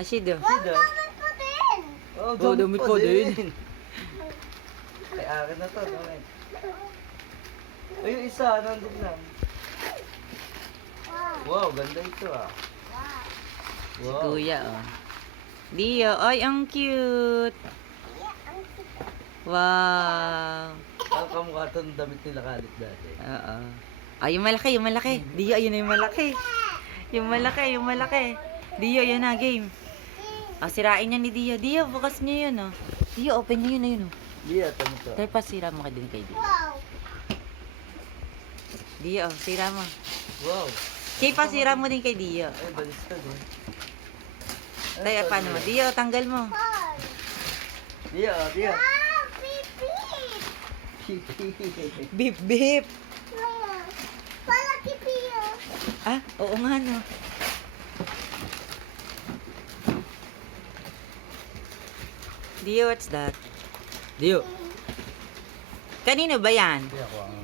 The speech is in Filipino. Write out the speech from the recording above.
Asido. Sida. Oh, damit pa din. Ay, akin na to. Damit. Ay, yung isa, nandun lang. Wow, ganda ito ah. Si Wow. Kuya, oh. Dio, ay, ang cute. Wow. Ang kamukha ito ng damit nila Khalid dati. Oo. Ay, yung malaki, yung malaki. Dio, ayun na yung malaki. Yung malaki, yung malaki. Dio, yun na, game. Ah, sirain niya ni Dio. Dio, bukas niya yun, oh. Dio, open niya yun, ayun, oh. Di ito mo to. Tayo pa, sira mo ka din kay Dio. Dio, oh, sira mo. Wow. Kay pa, sira mo din kay Dio. Ay, balistad eh. Tayo, paano mo? Dio, tanggal mo. Dia, dia. Beep, beep. Ah, oo nga, no. Dio, what's that? Dio. Kanino ba yan? Hindi ako ang